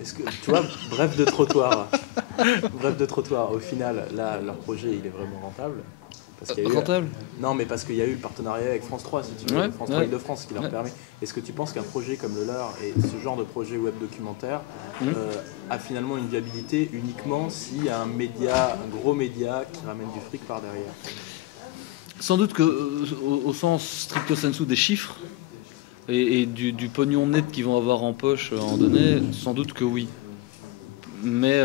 est-ce que, tu vois, bref de trottoir. Bref de trottoir. Au final, là, leur projet, il est vraiment rentable. Parce qu'il y a eu... Rentable? Non, mais parce qu'il y a eu le partenariat avec France 3, si tu veux, Ouais, France 3 ouais. Île-de-France, qui leur Ouais. permet. Est-ce que tu penses qu'un projet comme le leur et ce genre de projet web documentaire a finalement une viabilité uniquement s'il y a un média, un gros média qui ramène du fric par derrière? Sans doute que, au sens stricto sensu des chiffres et du pognon net qu'ils vont avoir en poche en donné, sans doute que oui. Mais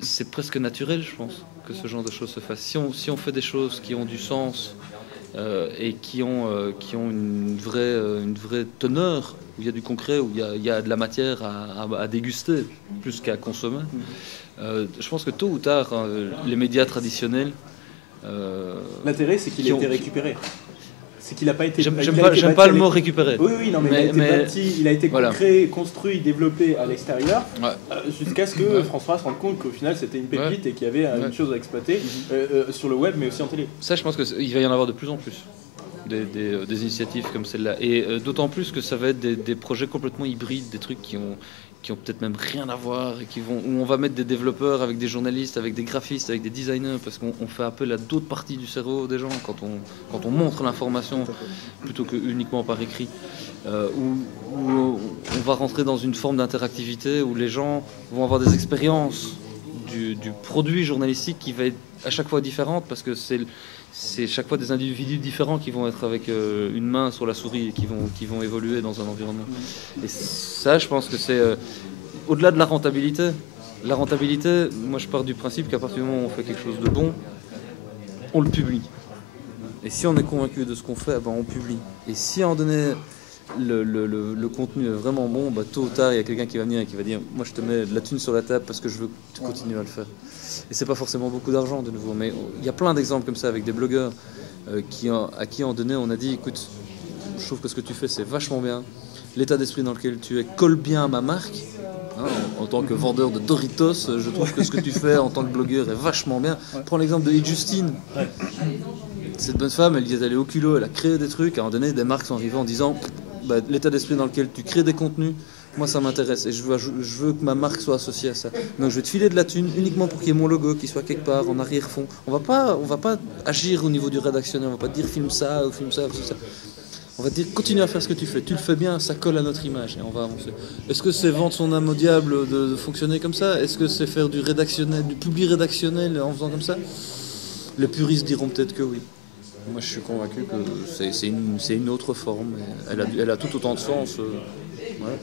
c'est presque naturel, je pense, que ce genre de choses se fasse. Si on fait des choses qui ont du sens et qui ont une vraie teneur, où il y a du concret, où il y a de la matière à déguster, plus qu'à consommer, je pense que tôt ou tard, les médias traditionnels... L'intérêt, c'est qu'il a été récupéré. C'est qu'il n'a pas été. J'aime pas le mot récupérer. Oui, non, mais il a été voilà. créé, construit, développé à l'extérieur, Ouais. jusqu'à ce que France 3 se rende compte qu'au final c'était une pépite et qu'il y avait une chose à exploiter sur le web, mais aussi en télé. Ça, je pense qu'il va y en avoir de plus en plus. Des initiatives comme celle-là. Et d'autant plus que ça va être des projets complètement hybrides, des trucs qui ont peut-être même rien à voir, et où on va mettre des développeurs avec des journalistes, avec des graphistes, avec des designers, parce qu'on fait appel à d'autres parties du cerveau des gens quand on montre l'information plutôt que uniquement par écrit. Où on va rentrer dans une forme d'interactivité où les gens vont avoir des expériences du produit journalistique qui va être à chaque fois différente, parce que c'est chaque fois des individus différents qui vont être avec une main sur la souris et qui vont évoluer dans un environnement. Et ça, je pense que c'est au-delà de la rentabilité. La rentabilité, moi je pars du principe qu'à partir du moment où on fait quelque chose de bon, on le publie. Et si on est convaincu de ce qu'on fait, on publie. Et si à un moment donné, le contenu est vraiment bon, tôt ou tard, il y a quelqu'un qui va venir et qui va dire « Moi je te mets de la thune sur la table parce que je veux que tu continues à le faire ». Et c'est pas forcément beaucoup d'argent de nouveau, mais il y a plein d'exemples comme ça avec des blogueurs à qui en donné on a dit écoute, je trouve que ce que tu fais c'est vachement bien, l'état d'esprit dans lequel tu es colle bien à ma marque, en tant que vendeur de Doritos, je trouve que ce que tu fais en tant que blogueur est vachement bien. Prends l'exemple de Justine. Cette bonne femme, elle y est allée au culot, elle a créé des trucs, à un moment donné des marques sont arrivées en disant l'état d'esprit dans lequel tu crées des contenus, moi ça m'intéresse et je veux que ma marque soit associée à ça. Donc je vais te filer de la thune uniquement pour qu'il y ait mon logo qui soit quelque part en arrière-fond. On va pas agir au niveau du rédactionnel, on va pas te dire filme ça ou filme ça ou ça. On va te dire continue à faire ce que tu fais, tu le fais bien, ça colle à notre image et on va avancer. Est-ce que c'est vendre son âme au diable de fonctionner comme ça? Est-ce que c'est faire du rédactionnel, du public rédactionnel en faisant comme ça? Les puristes diront peut-être que oui. Moi je suis convaincu que c'est une autre forme, elle a tout autant de sens. Ouais.